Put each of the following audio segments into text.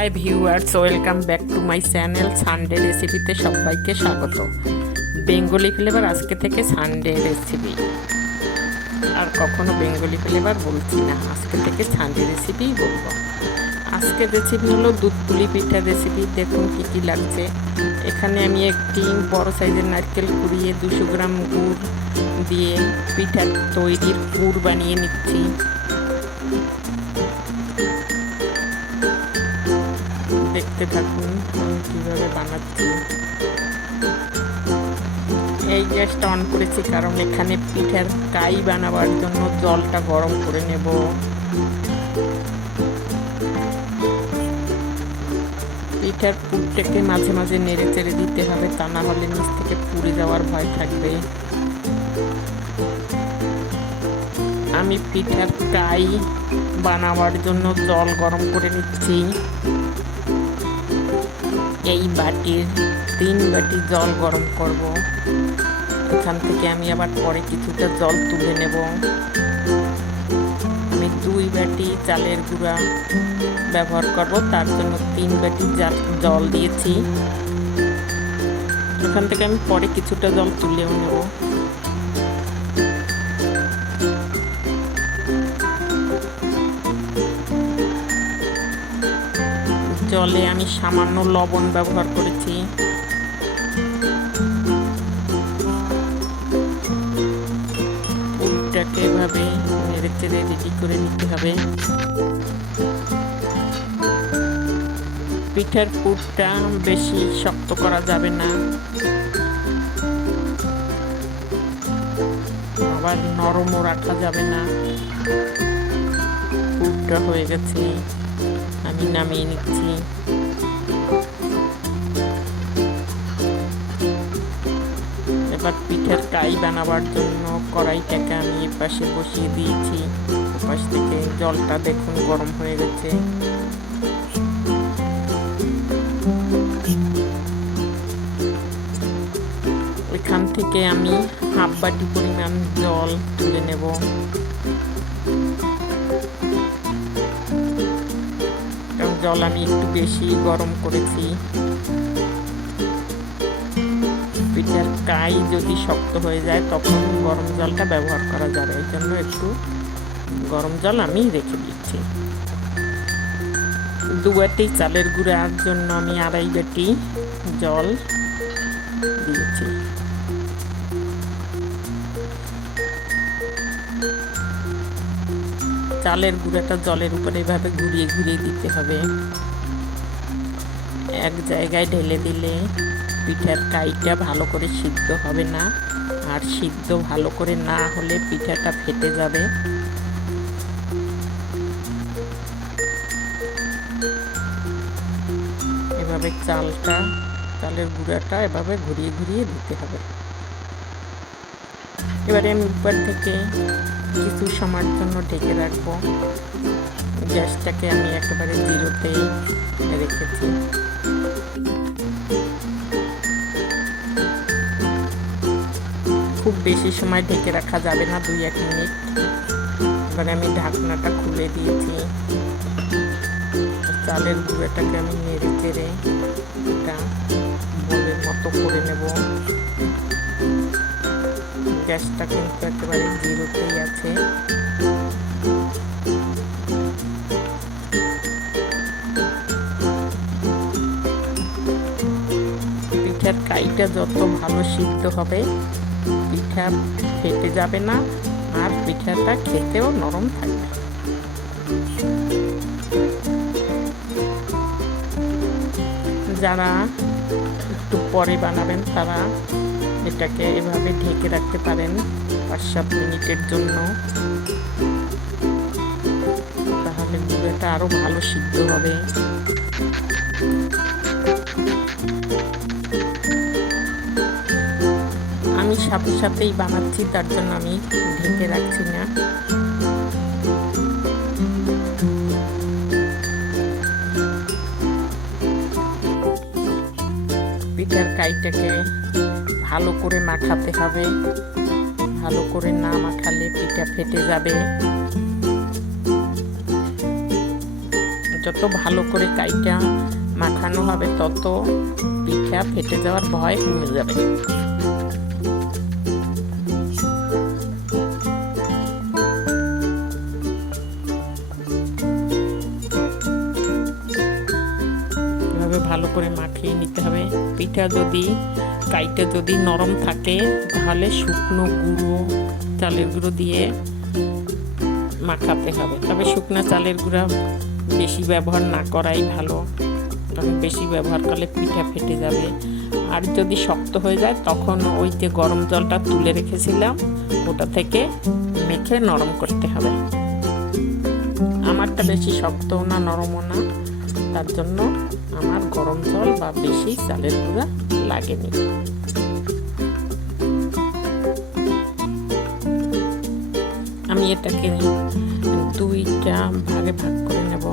Hi viewers, welcome back to my channel Sunday রেসিপিতে সবাইকে স্বাগত। বেঙ্গলি ফ্লেভার আজকে থেকে সানডে রেসিপি, আর কখনো বেঙ্গলি ফ্লেভার বলছি না, আজকে থেকে সানডে রেসিপিই বলবো। আজকের রেসিপি হলো দুধ পুলি পিঠার রেসিপি। দেখুন কী কী লাগছে। এখানে আমি একটি বড় সাইজের নারকেল কুড়িয়ে 200 গ্রাম গুড় দিয়ে পিঠা তৈরির পুর বানিয়ে নিচ্ছি। দেখতে থাকুন কীভাবে বানাচ্ছি। এই গ্যাসটা অন করেছি কারণ এখানে পিঠার কাই বানাবার জন্য জলটা গরম করে নেব। পিঠার পুরটাকে মাঝে মাঝে নেড়ে চেড়ে দিতে হবে, তা না হলে নিচ থেকে পুড়ে যাওয়ার ভয় থাকবে। আমি পিঠার কাই বানাবার জন্য জল গরম করে নিচ্ছি। এই বাটির 3 বাটি জল গরম করব। এখান থেকে আমি আবার পরে কিছুটা জল তুলে নেব। আমি 2 বাটি চালের গুঁড়া ব্যবহার করব, তার জন্য 3 বাটি জল দিয়েছি। এখান থেকে আমি পরে কিছুটা জল তুলেও নেব। জলে আমি সামান্য লবণ ব্যবহার করেছি। পুরটাকে এভাবে নেড়ে চেড়ে রেডি করে নিতে হবে। পিঠার পুরটা বেশি শক্ত করা যাবে না, আবার নরমও রাখা যাবে না। পুরটা হয়ে গেছে, আমি নামিয়ে নিচ্ছি। এবার পিঠার কাই বানাবার জন্য কড়াইটাকে আমি এপাশে বসিয়ে দিয়েছি। ওপাশ থেকে জলটা দেখুন গরম হয়ে গেছে। এখান থেকে আমি 1/2 বাটি পরিমাণ জল তুলে নেব। জল আমি একটু বেশি গরম করেছি। পিঠার কাই যদি শক্ত হয়ে যায় তখন গরম জলটা ব্যবহার করা যাবে, এই জন্য একটু গরম জল আমি রেখে দিচ্ছি। 2 বাটি চালের গুঁড়ার জন্য আমি 2.5 বাটি জল দিয়েছি। চালের গুঁড়াটা জলের উপরে এভাবে ঘুরিয়ে ঘুরিয়ে দিতে হবে। এক জায়গায় ঢেলে দিলে পিঠার কাইটা ভালো করে সিদ্ধ হবে না, আর সিদ্ধ ভালো করে না হলে পিঠাটা ফেটে যাবে। এভাবে চালের গুঁড়াটা এভাবে ঘুরিয়ে ঘুরিয়ে দিতে হবে। এবারে আমি উপর থেকে কিছু সময়ের জন্য ঢেকে রাখবো। গ্যাসটাকে আমি একেবারে 0তেই রেখেছি। খুব বেশি সময় ঢেকে রাখা যাবে না, 2-1 মিনিট। এবারে আমি ঢাকনাটা খুলে দিয়েছি। চালের গুঁড়োটাকে আমি নেড়ে চেড়ে এটা বলের মতো করে নেব। গ্যাসটা কিন্তু একেবারে 0তেই আছে। পিঠার কাইটা যত ভালো সিদ্ধ হবে পিঠা ফেটে যাবে না, আর পিঠাটা খেতেও নরম থাকবে। যারা একটু পরে বানাবেন তারা এটাকে এভাবে ঢেকে রাখতে পারেন 5-7 মিনিটের জন্য, তাহলে গুঁড়োটা আরো ভালো সিদ্ধ হবে। আমি সাথে সাথেই বানাচ্ছি, তার জন্য আমি ঢেকে রাখছি না। পিঠার কাইটাকে ভালো করে মাখাতে হবে, ভালো করে না মাখালে পিঠা ফেটে যাবে। যত ভালো করে কাইটা মাখানো হবে তত পিঠা ফেটে যাওয়ার ভয় কমে যাবে। এভাবে ভালো করে মাখিয়ে নিতে হবে। পিঠা কাইটা যদি নরম থাকে তাহলে শুকনো গুঁড়ো, চালের গুঁড়ো দিয়ে মাখাতে হবে। তবে শুকনো চালের গুঁড়া বেশি ব্যবহার না করাই ভালো, কারণ বেশি ব্যবহার করলে পিঠা ফেটে যাবে। আর যদি শক্ত হয়ে যায় তখন ওই যে গরম জলটা তুলে রেখেছিলাম ওটা থেকে মেখে নরম করতে হবে। আমারটা বেশি শক্তও না নরমও না, তার জন্য আমার গরম জল বা বেশি চালের গুঁড়া লাগেনি। আমি এটাকে দুইটা ভাগে ভাগ করে নেব।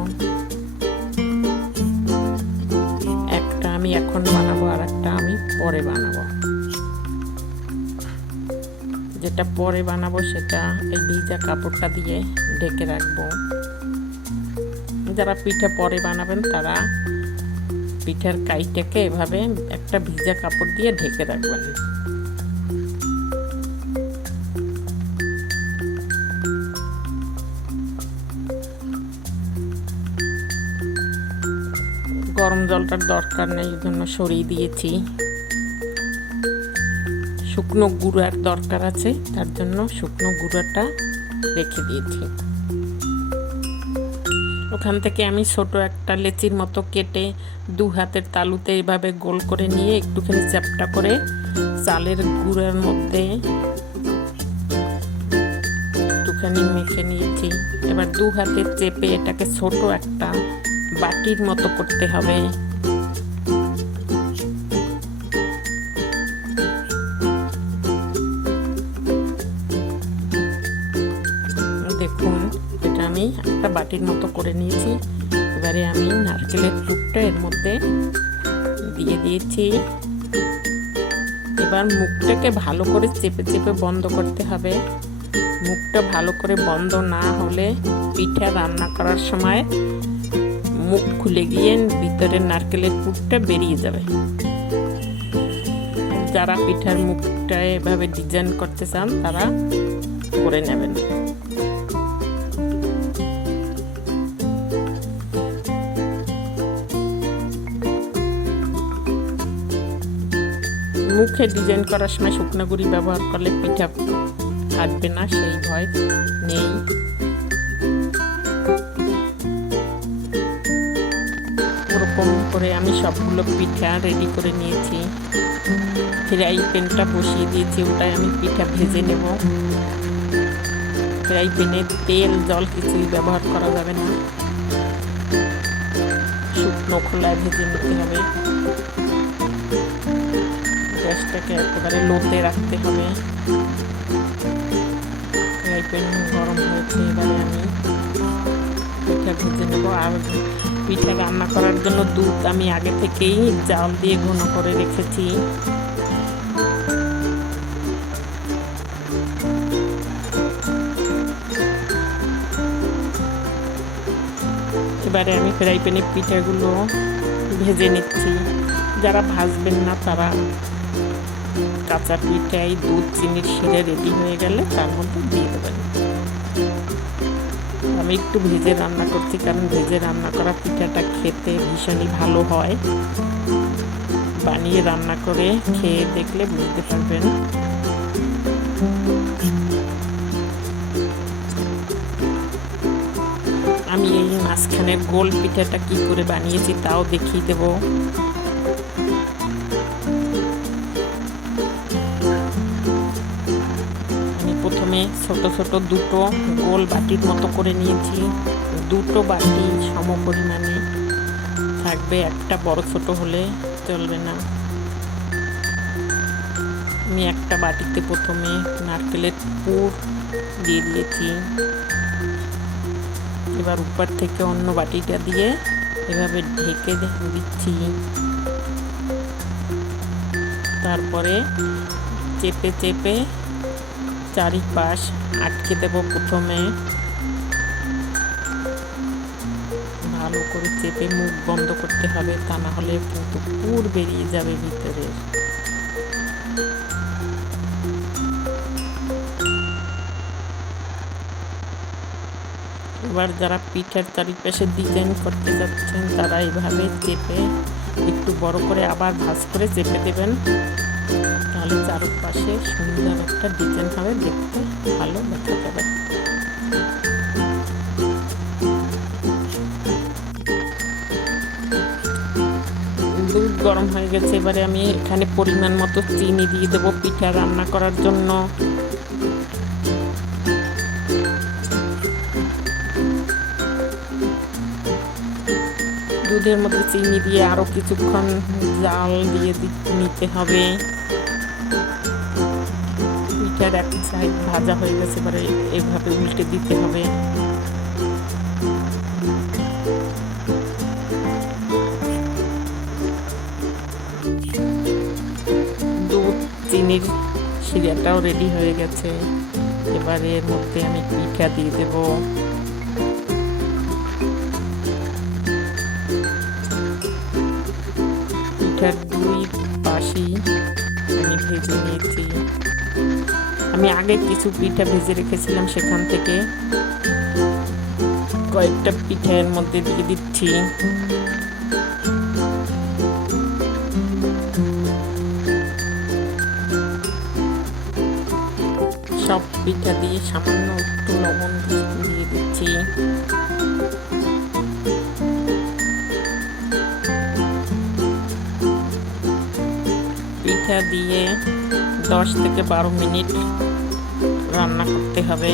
একটা আমি এখন বানাবো আর একটা আমি পরে বানাবো। যেটা পরে বানাবো সেটা এই ভিজা কাপড়টা দিয়ে ঢেকে রাখবো। যারা পিঠা পরে বানাবেন তারা পিঠার কাইটাকে এভাবে একটা ভিজা কাপড় দিয়ে ঢেকে রাখবেন। গরম জলটার দরকার নেই, এই জন্য সরিয়ে দিয়েছি। শুকনো গুঁড়ার দরকার আছে, তার জন্য শুকনো গুঁড়াটা রেখে দিয়েছি। ওখান থেকে আমি ছোট একটা লেচির মতো কেটে দু হাতের তালুতে এইভাবে গোল করে নিয়ে একটুখানি চ্যাপটা করে চালের গুঁড়ার মধ্যে একটুখানি মেখে নিয়েছি। এবার দু হাতে চেপে এটাকে ছোট একটা বাটির মতো করতে হবে। দেখুন এটা আমি একটা বাটির মতো করে নিয়েছি। এবারে আমি নারকেলের পুরটা এর মধ্যে দিয়ে দিয়েছি। এবার মুখটাকে ভালো করে চেপে চেপে বন্ধ করতে হবে। মুখটা ভালো করে বন্ধ না হলে পিঠা রান্না করার সময় মুখ খুলে গিয়ে ভিতরে নারকেলের পুরটা বেরিয়ে যাবে। যারা পিঠার মুখটা এভাবে ডিজাইন করতে চান তারা করে নেবেন। মুখে ডিজাইন করার সময় শুকনো গুঁড়ি ব্যবহার করলে পিঠা ফাটবে না, সেই ভয় নেই। ওরকম করে আমি সবগুলো পিঠা রেডি করে নিয়েছি। ফ্রাই প্যানটা বসিয়ে দিয়েছি, ওটাই আমি পিঠা ভেজে নেব। ফ্রাই প্যানে তেল জল কিছুই ব্যবহার করা যাবে না, শুকনো খোলায় ভেজে নিতে হবে। গ্যাসটাকে একেবারে লোতে রাখতে হবে। ফ্রাই প্যান গরম হয়েছে, এবারে আমি পিঠা ভেজে নেব। আর পিঠা রান্না করার জন্য দুধ আমি আগে থেকেই জাল দিয়ে ঘন করে রেখেছি। এবারে আমি ফ্রাই প্যানে পিঠাগুলো ভেজে নিচ্ছি। যারা ভাজবেন না তারা কাঁচা পিঠাই দুধ চিনির শিরে রেডি হয়ে গেলে তার মধ্যে দিয়ে দেবেন। আমি একটু ভেজে রান্না করছি, কারণ ভেজে রান্না করা পিঠাটা খেতে ভীষণই ভালো হয়। বানিয়ে রান্না করে খেয়ে দেখলে বুঝতে পারবেন। আমি এই মাঝখানের গোল পিঠাটা কি করে বানিয়েছি তাও দেখিয়ে দেব। আমি প্রথমে ছোট ছোট দুটো গোল বাটির মতো করে নিয়েছি। দুটো বাটি সম পরিমাণে থাকবে, একটা বড় ছোট হলে চলবে না। আমি একটা বাটিতে প্রথমে নারকেলের পুর দিয়ে দিয়েছি। এবার উপর থেকে অন্য বাটিটা দিয়ে এভাবে ঢেকে দিচ্ছি। তারপরে চেপে চেপে চারিপাশ আটকে দেব। প্রথমে ভালো করে চেপে মুখ বন্ধ করতে হবে, তা না হলে কিন্তু পুর বেরিয়ে যাবে ভিতরে। এবার যারা পিঠার চারিপাশে ডিজাইন করতে যাচ্ছেন তারা এইভাবে চেপে একটু বড় করে আবার ভাঁজ করে চেপে দেবেন, তাহলে চারপাশে সুন্দর একটা ডিজাইন হবে, দেখতে ভালো দেখা যাবে। দুধ গরম হয়ে গেছে, এবারে আমি এখানে পরিমাণ মতো চিনি দিয়ে দেবো পিঠা রান্না করার জন্য। দুধের মধ্যে চিনি দিয়ে আরো কিছুক্ষণ জাল দিয়ে নিতে হবে। পিঠার এক সাইড ভাজা হয়ে গেছে, এবারে এভাবে উল্টে দিতে হবে। দুধ চিনির শিরাটাও রেডি হয়ে গেছে, এবারে এর মধ্যে আমি পিঠা দিয়ে দেব। পিঠার দুই পাশই আমি ভেজে নিয়েছি। আমি আগে কিছু পিঠা ভেজে রেখেছিলাম, সেখান থেকে কয়েকটা পিঠা এর মধ্যে দিয়ে দিচ্ছি। সব পিঠা দিয়ে সামান্য একটু লবণ দিয়ে দিচ্ছি। পিঠা দিয়ে 10 থেকে 12 মিনিট রান্না করতে হবে।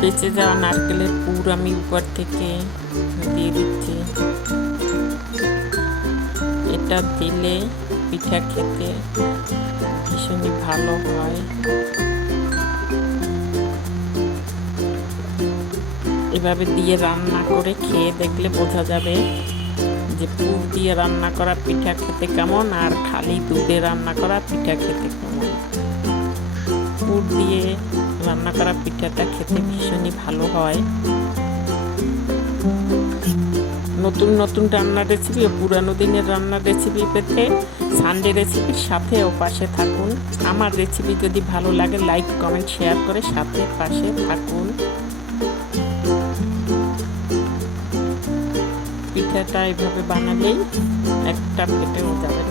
বেঁচে যাওয়া নারকেলের পুর আমি উপর থেকে দিয়ে দিচ্ছি। এটা দিলে পিঠা খেতে ভীষণই ভালো হয়। এভাবে দিয়ে রান্না করে খেয়ে দেখলে বোঝা যাবে যে পুর দিয়ে রান্না করা পিঠা খেতে কেমন আর খালি দুধে রান্না করা পিঠা খেতে কেমন। পুর দিয়ে রান্না করা পিঠাটা খেতে ভীষণই ভালো হয়। নতুন নতুন রান্নার রেসিপি ও পুরানো দিনের রান্নার রেসিপি পেতে সানডে রেসিপির সাথে ও পাশে থাকুন। আমার রেসিপি যদি ভালো লাগে লাইক কমেন্ট শেয়ার করে সাথে পাশে থাকুন। পিঠাটা এভাবে বানালেই একটা পেটেও যাবে।